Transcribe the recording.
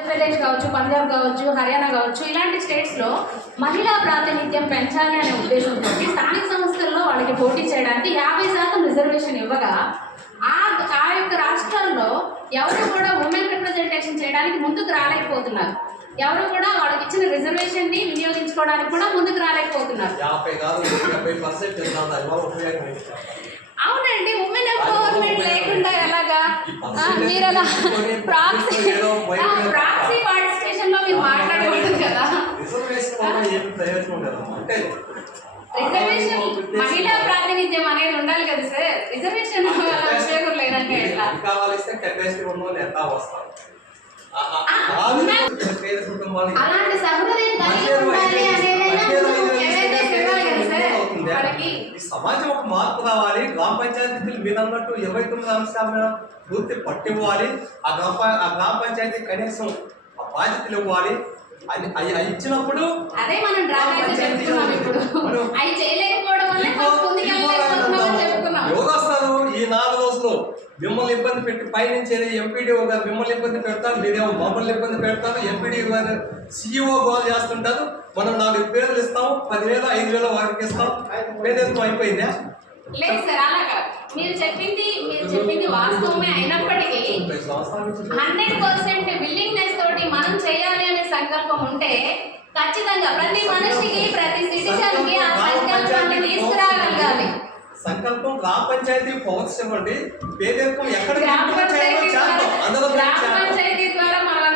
ఆంధ్రప్రదేశ్ కావచ్చు, పంజాబ్ కావచ్చు, హర్యానా కావచ్చు, ఇలాంటి స్టేట్స్లో మహిళా ప్రాతినిధ్యం పెంచాలి అనే ఉద్దేశంతో స్థానిక సంస్థల్లో వాళ్ళకి పోటీ చేయడానికి 50% రిజర్వేషన్ ఇవ్వగా ఆ యొక్క రాష్ట్రాల్లో ఎవరు కూడా ఉమెన్ రిప్రజెంటేషన్ చేయడానికి ముందుకు రాలేకపోతున్నారు. ఎవరు కూడా వాళ్ళకి ఇచ్చిన రిజర్వేషన్ ని వినియోగించుకోవడానికి కూడా ముందుకు రాలేకపోతున్నారు. అవునండి, ఉమెన్ ఎంపవర్మెంట్ లేకుండా ఎలాగా? మీరు అలా ప్రాక్సీ పార్టిసిపేషన్ లో మీరు మాట్లాడకూడదు కదా. రిజర్వేషన్ మహిళా ప్రాతినిధ్యం అనేది ఉండాలి కదా సార్. రిజర్వేషన్ ఉపయోగం లేదంటే ఎట్లా? అలాంటి సహృదయం సమాజం ఒక మార్పు రావాలి. గ్రామ పంచాయతీలు మీరు అన్నట్టు 29 అంశాల మీద పూర్తి పట్టివ్వాలి. ఆ గ్రామ పంచాయతీ కనీసం ఆ బాధ్యతలు ఇవ్వాలి. అవి ఇచ్చినప్పుడు అదే మనం ఎవరు వస్తారు ఈ 4 రోజులు మిమ్మల్ని ఇబ్బంది పెట్టి పైనుంచి ఎంపీడీఓ గారు మిమ్మల్ని ఇబ్బంది పెడతారు, మీరేమో మమ్మల్ని ఇబ్బంది పెడతారు. ఎంపీడీఓ గారు సిఇఓ గోల్ చేస్తుంటారు. మనం 4 పేర్లు ఇస్తాం, 10,000 5,000 వారికి ఇస్తాం. పేదరికం అయిపోయిందా? లేదు సార్, అలా కాదు. మీరు చెప్పింది వాస్తవమే అయినప్పటికీ 100% విల్లింగ్నెస్ తోటి మనం చేయాలి అనే సంకల్పం ఉంటే ఖచ్చితంగా ప్రతి మనిషికి, ప్రతి సిటిజన్ కి ఆ సంకల్పాన్ని తీసుకురాగలగాలి. సంకల్పం గ్రామ పంచాయతీ పవర్స్ ఇవ్వండి. పేదరికం ఎక్కడ గ్రామ పంచాయతీ ద్వారా మనం